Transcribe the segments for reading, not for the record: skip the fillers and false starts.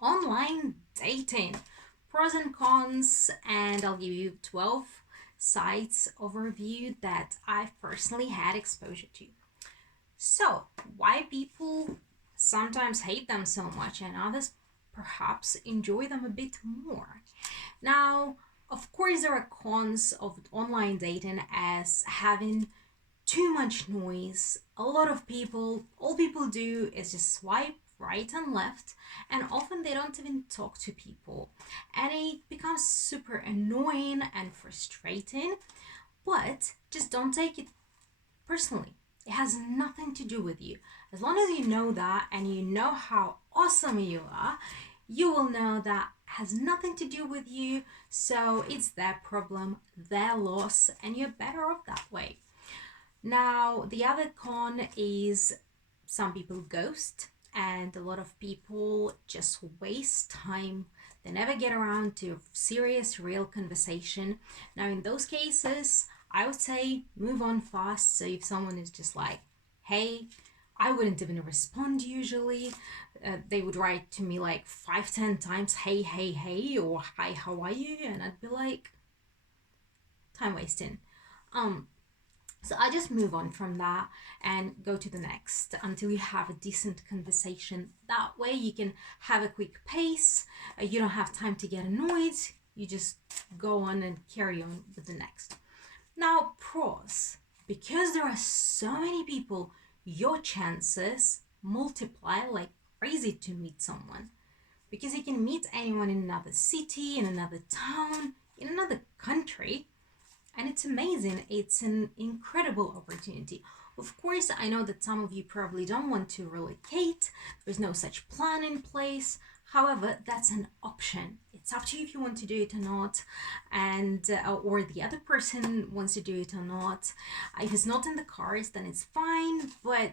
online dating, pros and cons, and I'll give you 12 sites overview that I've personally had exposure to. So, why people sometimes hate them so much and others perhaps enjoy them a bit more. Now, of course, there are cons of online dating as having too much noise. A lot of people, all people do is just swipe right and left, and often they don't even talk to people. And it becomes super annoying and frustrating, but just don't take it personally. It has nothing to do with you. As long as you know that and you know how awesome you are, you will know that has nothing to do with you. So it's their problem, their loss, and you're better off that way. Now, the other con is some people ghost, and a lot of people just waste time. They never get around to serious, real conversation. Now, in those cases, I would say move on fast. So, if someone is just like, hey, I wouldn't even respond usually. They would write to me like 5, 10 times, hey, hey, hey, or hi, how are you? And I'd be like, time wasting. Um, so I just move on from that and go to the next until you have a decent conversation. That way you can have a quick pace. You don't have time to get annoyed. You just go on and carry on with the next. Now, pros. Because there are so many people, your chances multiply like crazy to meet someone. Because you can meet anyone in another city, in another town, in another country, and it's amazing. It's an incredible opportunity. Of course, I know that some of you probably don't want to relocate, there's no such plan in place. However, that's an option. It's up to you if you want to do it or not, and or the other person wants to do it or not. If it's not in the cards, then it's fine. But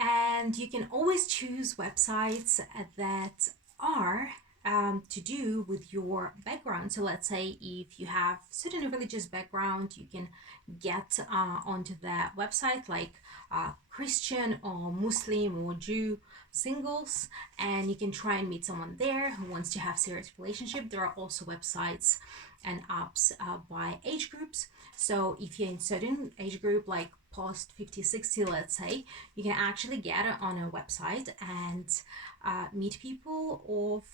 and you can always choose websites that are to do with your background. So let's say if you have certain religious background, you can get onto that website like Christian or Muslim or Jew singles, and you can try and meet someone there who wants to have serious relationship. There are also websites and apps by age groups. So if you're in certain age group like post 50, 60, let's say, you can actually get on a website and meet people of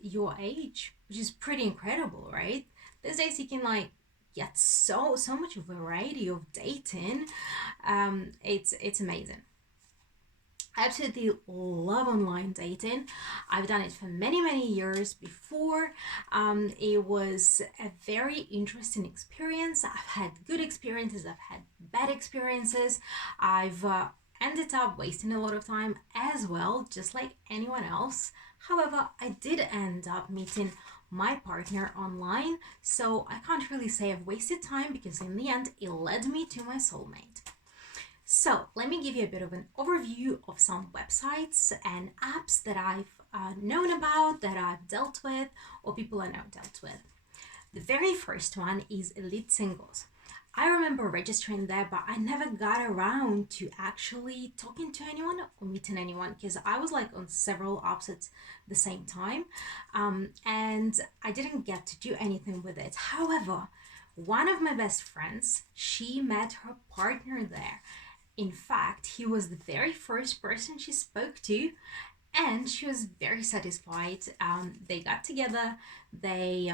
your age, which is pretty incredible, right? These days you can like get so much variety of dating. It's amazing. I absolutely love online dating. I've done it for many years before. It was a very interesting experience. I've had good experiences, I've had bad experiences. I've ended up wasting a lot of time as well, just like anyone else. However, I did end up meeting my partner online, so I can't really say I've wasted time because in the end, it led me to my soulmate. So, let me give you a bit of an overview of some websites and apps that I've known about, that I've dealt with, or people I know dealt with. The very first one is Elite Singles. I remember registering there, but I never got around to actually talking to anyone or meeting anyone because I was like on several apps at the same time, and I didn't get to do anything with it. However, one of my best friends, she met her partner there. In fact, he was the very first person she spoke to, and she was very satisfied. They got together, they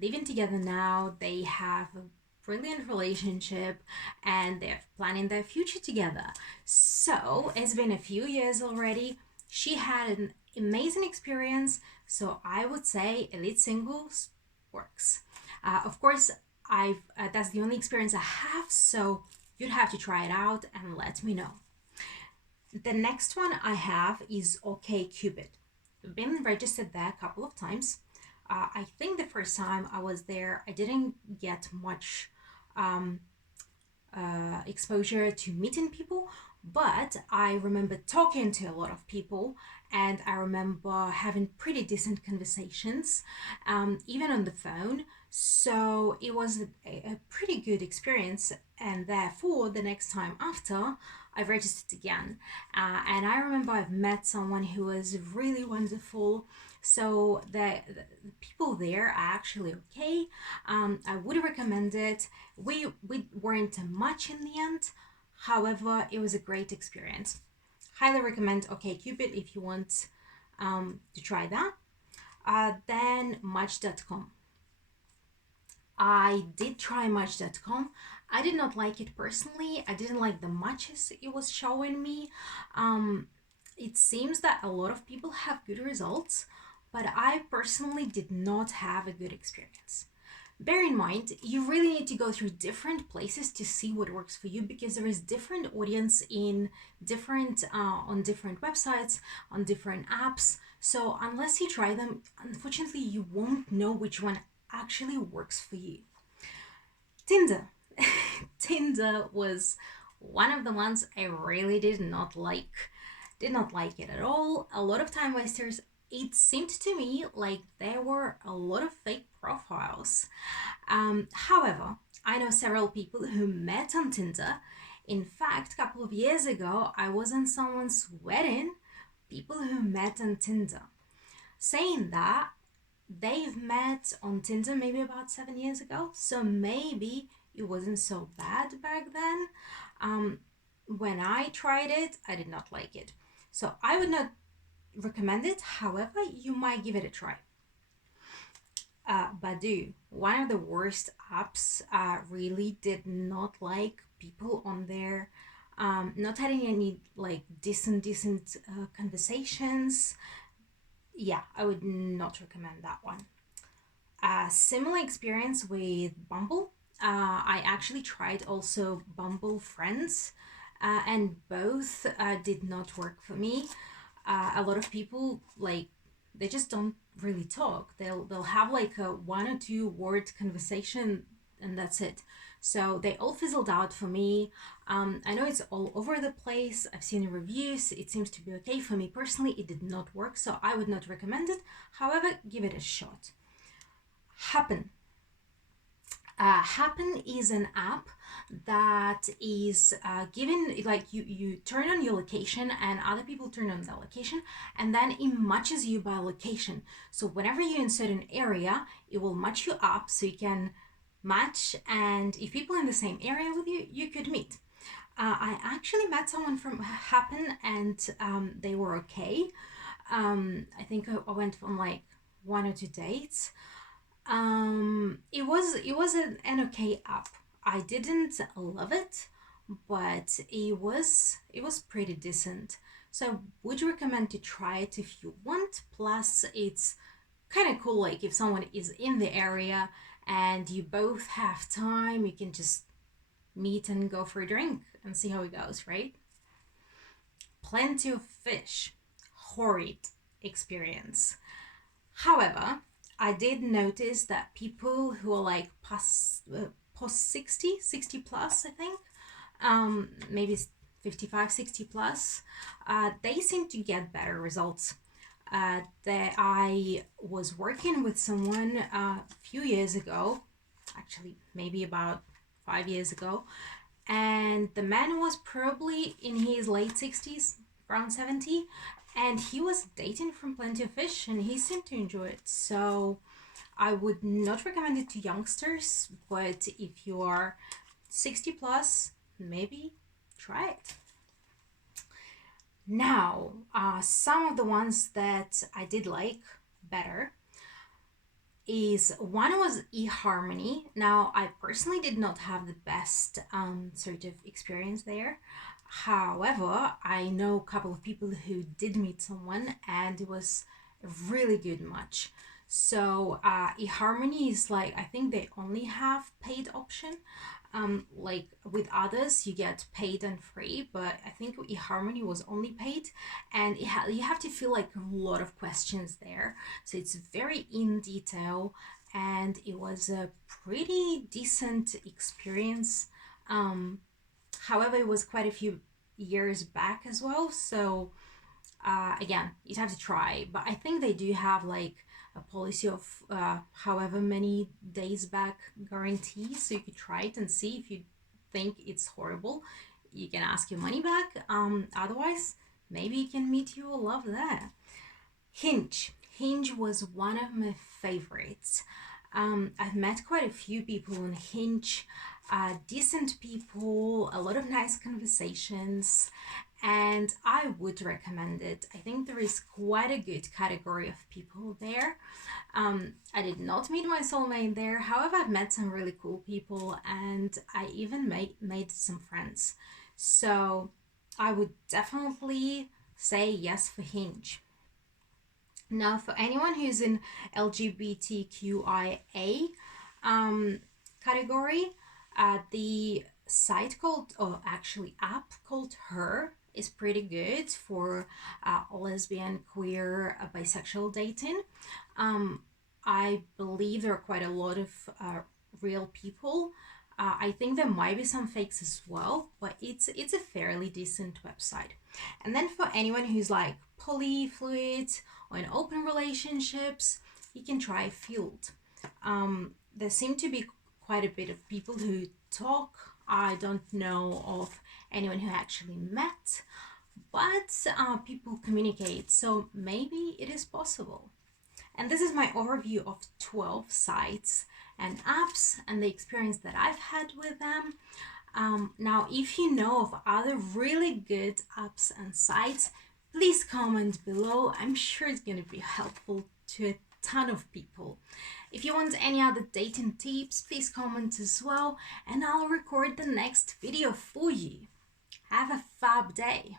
living together now, they have a brilliant relationship, and they're planning their future together. So it's been a few years already. She had an amazing experience, so I would say Elite Singles works. Of course, I've that's the only experience I have, so you'd have to try it out and let me know. The next one I have is OkCupid. I've been registered there a couple of times. I think the first time I was there, I didn't get much um, exposure to meeting people, but I remember talking to a lot of people, and I remember having pretty decent conversations, even on the phone. So it was a pretty good experience, and therefore, the next time after, I've registered again. And I remember I've met someone who was really wonderful. So the people there are actually okay. I would recommend it. We weren't much in the end. However, it was a great experience. Highly recommend OkCupid if you want to try that. Then Match.com. I did try Match.com. I did not like it personally. I didn't like the matches it was showing me. Um, it seems that a lot of people have good results, but I personally did not have a good experience. Bear in mind, you really need to go through different places to see what works for you, because there is different audience in different on different websites, on different apps. So unless you try them, unfortunately, you won't know which one actually works for you. Tinder. Tinder was one of the ones I really did not like. Did not like it at all. A lot of time wasters. It seemed to me like there were a lot of fake profiles. However, I know several people who met on Tinder. In fact, a couple of years ago, I was on someone's wedding. People who met on Tinder. Saying that, they've met on Tinder maybe about 7 years ago, so maybe it wasn't so bad back then. Um, when I tried it, I did not like it. So I would not recommend it. However, you might give it a try. Badoo, one of the worst apps. Really did not like people on there. Not having any like decent conversations. Yeah, I would not recommend that one. A similar experience with Bumble. I actually tried also Bumble Friends, and both did not work for me. A lot of people like they just don't really talk. They'll have like a 1 or 2 word conversation, and that's it. So they all fizzled out for me. I know it's all over the place. I've seen reviews. It seems to be okay. For me personally, it did not work, so I would not recommend it. However, give it a shot. Happen. Happen is an app that is given, like you turn on your location and other people turn on their location, and then it matches you by location. So whenever you're in certain area, it will match you up so you can match, and if people in the same area with you, you could meet. I actually met someone from Happen, and they were okay. I think I went on like 1 or 2 dates. It was an okay app. I didn't love it, but it was pretty decent. So would recommend to try it if you want. Plus, it's kind of cool. Like if someone is in the area and you both have time, you can just meet and go for a drink and see how it goes, right? Plenty of fish. Horrid experience. However, I did notice that people who are like past 60 plus, I think, maybe 55, 60 plus, they seem to get better results. That I was working with someone a few years ago, actually, maybe about 5 years ago, and the man was probably in his late 60s, around 70, and he was dating from Plenty of Fish, and he seemed to enjoy it. So I would not recommend it to youngsters, but if you are 60 plus, maybe try it. Now, some of the ones that I did like better is one was eHarmony. Now, I personally did not have the best sort of experience there. However, I know a couple of people who did meet someone, and it was a really good match. So eHarmony is like, I think they only have paid option. Like with others, you get paid and free, but I think eHarmony was only paid, and you have to fill like a lot of questions there. So it's very in detail, and it was a pretty decent experience. Um, However, it was quite a few years back as well, so again, you'd have to try. But I think they do have like a policy of however many days back guarantee, so you could try it and see if you think it's horrible. you can ask your money back. Otherwise, maybe you can meet your love there. Hinge. Hinge was one of my favorites. I've met quite a few people on Hinge, decent people, a lot of nice conversations, and I would recommend it. I think there is quite a good category of people there. I did not meet my soulmate there, however, I've met some really cool people and I even made some friends. So I would definitely say yes for Hinge. Now, for anyone who's in LGBTQIA category, the site called, or actually app called Her, is pretty good for lesbian, queer, bisexual dating. Um, I believe there are quite a lot of real people. I think there might be some fakes as well, but it's a fairly decent website. And then for anyone who's like poly, fluid, or in open relationships, you can try Fueled. There seem to be quite a bit of people who talk. I don't know of anyone who actually met, but people communicate, so maybe it is possible. And this is my overview of 12 sites and apps and the experience that I've had with them. Now, if you know of other really good apps and sites, please comment below. I'm sure it's going to be helpful to a ton of people. If you want any other dating tips, please comment as well, and I'll record the next video for you. Have a fab day.